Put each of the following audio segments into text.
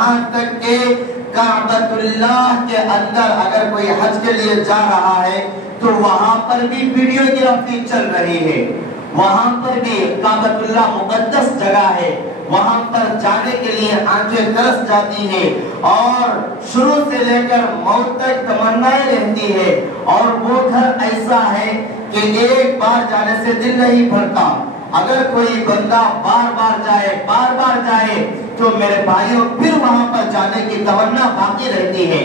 یہاں تک کہ کعبۃ اللہ کے اندر اگر کوئی حج کے لیے جا رہا ہے تو وہاں پر بھی ویڈیوگرافی چل رہی ہے. وہاں پر بھی کعبۃ اللہ مقدس جگہ ہے، وہاں پر جانے کے لیے آنکھیں ترس جاتی ہیں اور شروع سے لے کر موت تک تمنائیں رہتی ہے. اور وہ گھر ایسا ہے کہ ایک بار جانے سے دل نہیں بھرتا. اگر کوئی بندہ بار بار جائے تو میرے بھائیوں پھر وہاں پر جانے کی تمنا باقی رہتی ہے.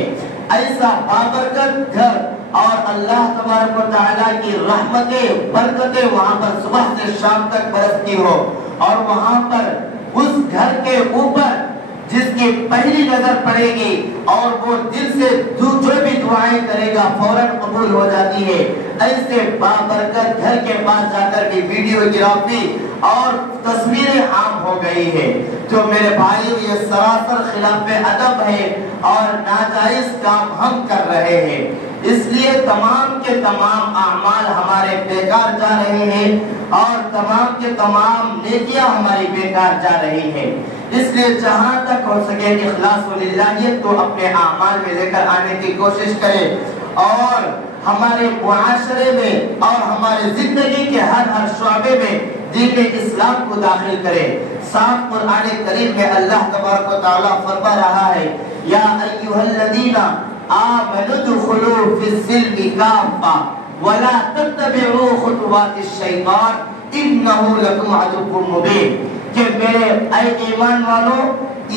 ایسا بابرکت گھر اور اللہ تبارک و تعالیٰ کی رحمتیں برکتیں وہاں پر صبح سے شام تک برستی ہو، اور وہاں پر اس گھر کے اوپر جس کی پہلی نظر پڑے گی اور وہ دل سے جو بھی دعائیں کرے گا فوراً قبول ہو جاتی ہے. ایسے بابرکت گھر کے پاس جا کر بھی ویڈیوگرافی اور تصویریں عام ہو گئی ہے. تو میرے بھائیو یہ سراسر خلاف ادب ہے اور ناجائز کام ہم کر رہے ہیں. اس لیے تمام کے تمام اعمال ہمارے بیکار جا رہے ہیں اور تمام کے تمام نیکیاں ہماری بیکار جا رہی ہیں. اس لیے جہاں تک ہو سکے اخلاص و للہیت کو اپنے اعمال میں لے کر آنے کی کوشش کریں اور ہمارے معاشرے میں اور ہمارے زندگی کے ہر شعبے میں دین اسلام کو داخل کریں. صاف قرآن کریم میں اللہ تبارک و تعالیٰ فرما رہا ہے یا ایھا الذین آمنوا ادخلوا فی السلم کافۃ ولا تتبعوا خطوات الشیطان انہ لکم عدو مبین. کہ میرے اے ایمان والو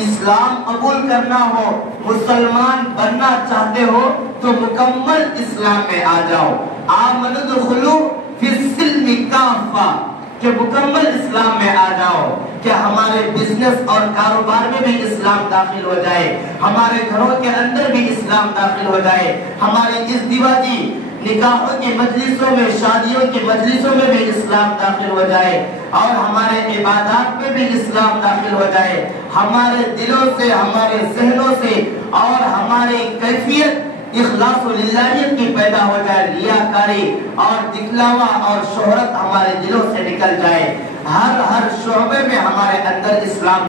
اسلام قبول کرنا ہو، مسلمان بننا چاہتے ہو تو مکمل اسلام میں آ جاؤ. آمنوا ادخلوا فی السلم کافۃ کہ مکمل اسلام میں آ جاؤ، کہ ہمارے بزنس اور کاروبار میں بھی اسلام داخل ہو جائے، ہمارے گھروں کے اندر بھی اسلام داخل ہو جائے، ہمارے ازدواجی نکاحوں کی مجلسوں میں شادیوں کی مجلسوں میں بھی اسلام داخل ہو جائے اور ہمارے عبادات میں بھی اسلام داخل ہو جائے. ہمارے دلوں سے ہمارے ذہنوں سے اور ہماری کیفیت اخلاص و للہیت کی پیدا ہو جائے، ریاکاری اور دکھلاوا اور شہرت ہمارے دلوں سے نکل جائے. ہر شعبے میں ہمارے اندر اسلام